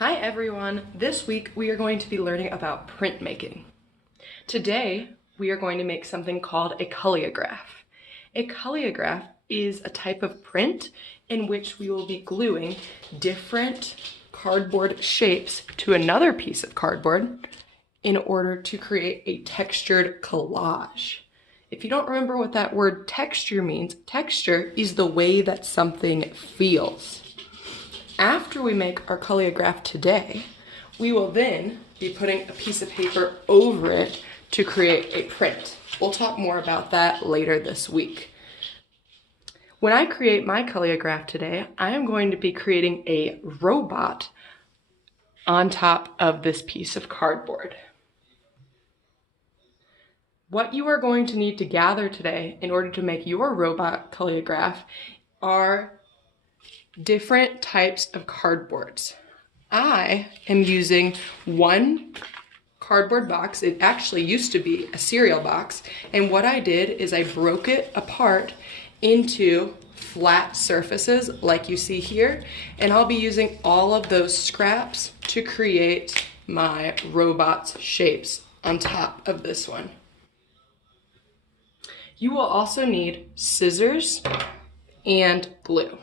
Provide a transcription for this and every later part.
Hi everyone! This week we are going to be learning about printmaking. Today we are going to make something called a collagraph. A collagraph is a type of print in which we will be gluing different cardboard shapes to another piece of cardboard in order to create a textured collage. If you don't remember what that word texture means, texture is the way that something feels. After we make our collagraph today, we will then be putting a piece of paper over it to create a print. We'll talk more about that later this week. When I create my collagraph today, I am going to be creating a robot on top of this piece of cardboard. What you are going to need to gather today in order to make your robot collagraph are different types of cardboards. I am using one cardboard box. It actually used to be a cereal box, and what I did is I broke it apart into flat surfaces like you see here, and I'll be using all of those scraps to create my robot's shapes on top of this one. You will also need scissors and glue.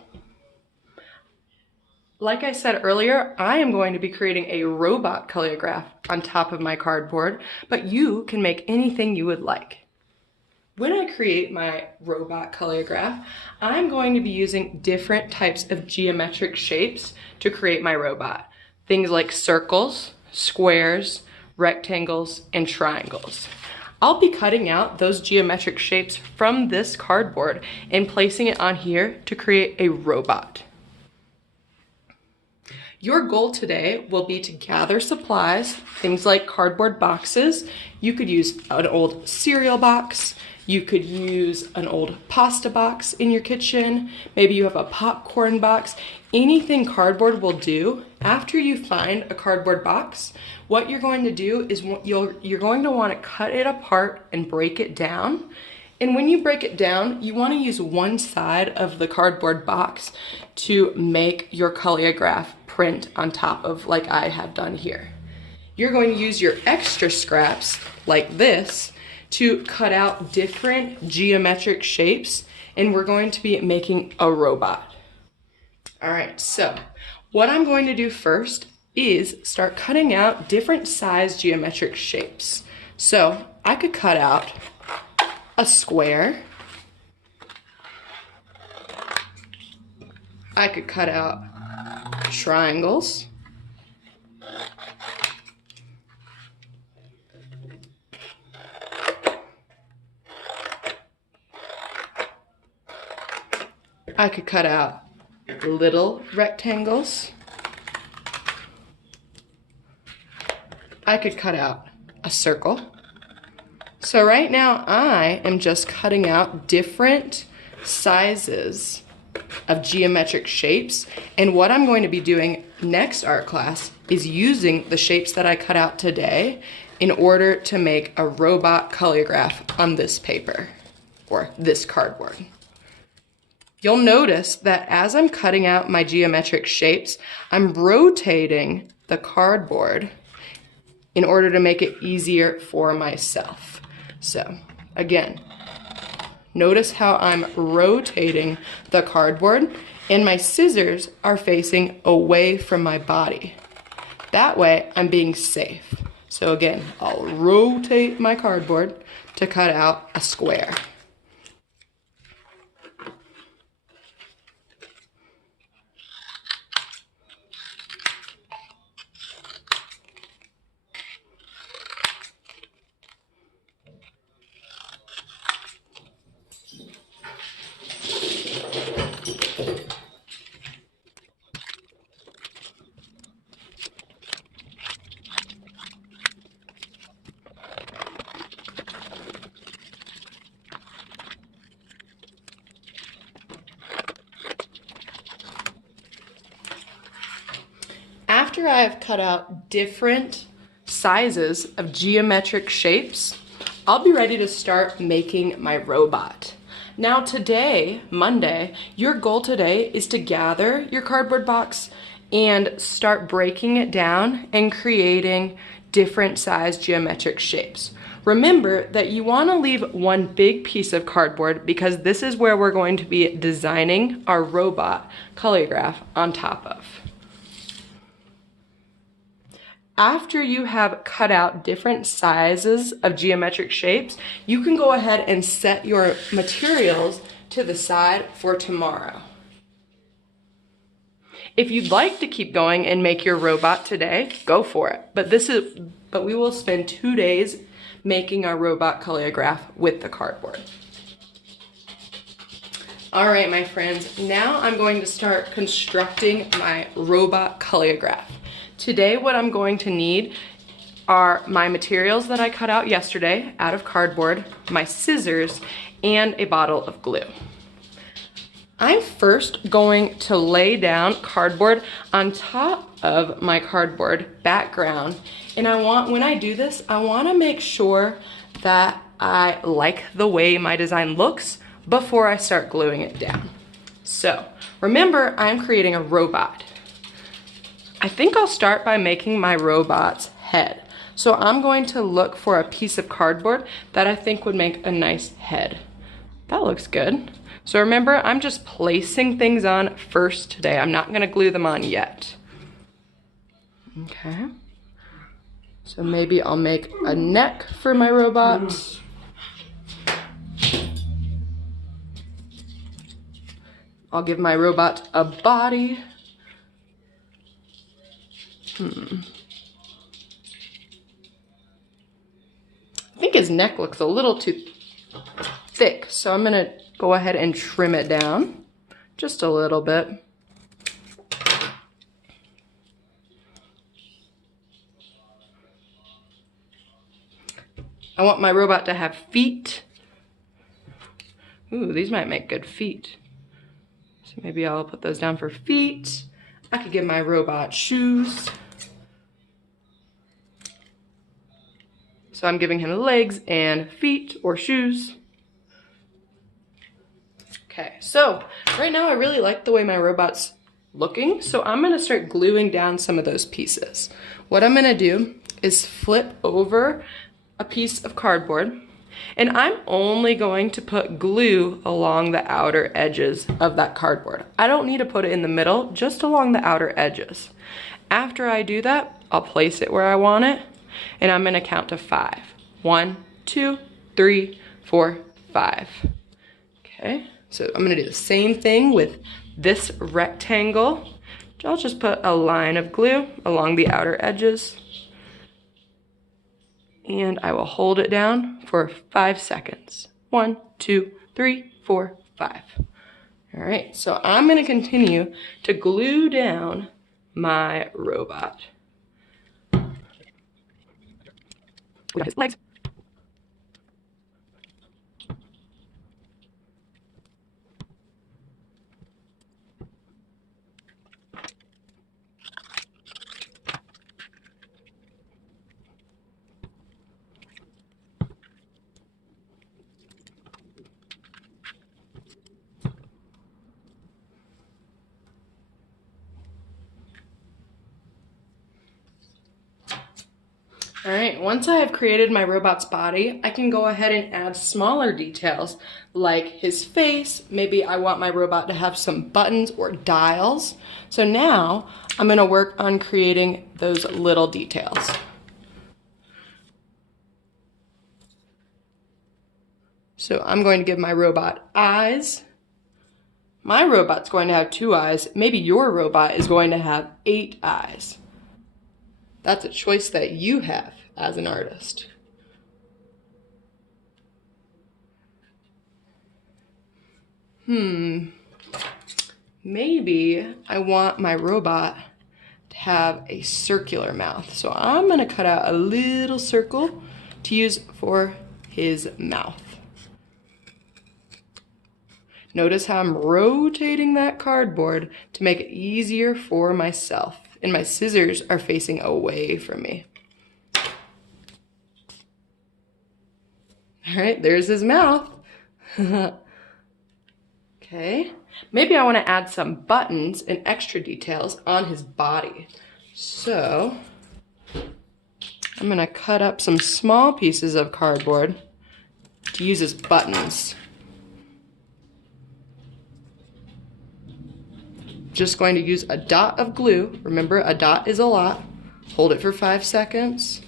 Like I said earlier, I am going to be creating a robot collagraph on top of my cardboard, but you can make anything you would like. When I create my robot collagraph, I'm going to be using different types of geometric shapes to create my robot. Things like circles, squares, rectangles, and triangles. I'll be cutting out those geometric shapes from this cardboard and placing it on here to create a robot. Your goal today will be to gather supplies, things like cardboard boxes. You could use an old cereal box. You could use an old pasta box in your kitchen. Maybe you have a popcorn box. Anything cardboard will do. After you find a cardboard box, what you're going to do is you're going to want to cut it apart and break it down. And when you break it down, you want to use one side of the cardboard box to make your collagraph print on top of, like I have done here. You're going to use your extra scraps like this to cut out different geometric shapes, and we're going to be making a robot. All right, so what I'm going to do first is start cutting out different size geometric shapes. So I could cut out a square. I could cut out triangles. I could cut out little rectangles. I could cut out a circle. So right now I am just cutting out different sizes of geometric shapes, and what I'm going to be doing next art class is using the shapes that I cut out today in order to make a robot collagraph on this paper or this cardboard. You'll notice that as I'm cutting out my geometric shapes, I'm rotating the cardboard in order to make it easier for myself. So again, notice how I'm rotating the cardboard and my scissors are facing away from my body. That way I'm being safe. So again, I'll rotate my cardboard to cut out a square. After I've cut out different sizes of geometric shapes, I'll be ready to start making my robot. Now today, Monday, your goal today is to gather your cardboard box and start breaking it down and creating different size geometric shapes. Remember that you want to leave one big piece of cardboard because this is where we're going to be designing our robot Collagraph on top of. After you have cut out different sizes of geometric shapes, you can go ahead and set your materials to the side for tomorrow. If you'd like to keep going and make your robot today, go for it. But we will spend 2 days making our robot Collagraph with the cardboard. All right, my friends, now I'm going to start constructing my robot Collagraph. Today, what I'm going to need are my materials that I cut out yesterday out of cardboard, my scissors, and a bottle of glue. I'm first going to lay down cardboard on top of my cardboard background. And when I do this, I want to make sure that I like the way my design looks before I start gluing it down. So remember, I'm creating a robot. I think I'll start by making my robot's head. So I'm going to look for a piece of cardboard that I think would make a nice head. That looks good. So remember, I'm just placing things on first today. I'm not gonna glue them on yet. Okay. So maybe I'll make a neck for my robot. I'll give my robot a body. I think his neck looks a little too thick, so I'm gonna go ahead and trim it down just a little bit. I want my robot to have feet. Ooh, these might make good feet. So maybe I'll put those down for feet. I could give my robot shoes. So I'm giving him legs and feet or shoes. Okay, so right now I really like the way my robot's looking, so I'm gonna start gluing down some of those pieces. What I'm gonna do is flip over a piece of cardboard, and I'm only going to put glue along the outer edges of that cardboard. I don't need to put it in the middle, just along the outer edges. After I do that, I'll place it where I want it, and I'm gonna count to 5. 1, 2, 3, 4, 5. Okay. So I'm gonna do the same thing with this rectangle. I'll just put a line of glue along the outer edges. And I will hold it down for 5 seconds. 1, 2, 3, 4, 5. All right, so I'm gonna continue to glue down my robot. His legs. All right, once I have created my robot's body, I can go ahead and add smaller details like his face. Maybe I want my robot to have some buttons or dials. So now I'm gonna work on creating those little details. So I'm going to give my robot eyes. My robot's going to have 2 eyes. Maybe your robot is going to have 8 eyes. That's a choice that you have as an artist. Maybe I want my robot to have a circular mouth. So I'm gonna cut out a little circle to use for his mouth. Notice how I'm rotating that cardboard to make it easier for myself. And my scissors are facing away from me. All right, there's his mouth. Okay, Maybe I want to add some buttons and extra details on his body. So I'm going to cut up some small pieces of cardboard to use as buttons. Just going to use a dot of glue. Remember, a dot is a lot. Hold it for 5 seconds.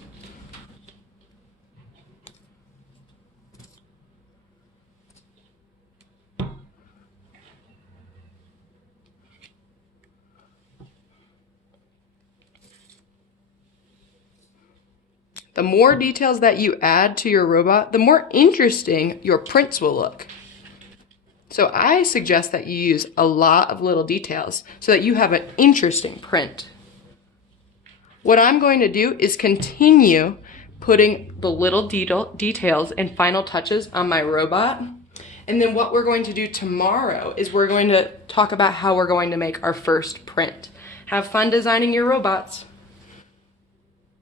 The more details that you add to your robot, the more interesting your prints will look. So I suggest that you use a lot of little details so that you have an interesting print. What I'm going to do is continue putting the little details and final touches on my robot. And then what we're going to do tomorrow is we're going to talk about how we're going to make our first print. Have fun designing your robots.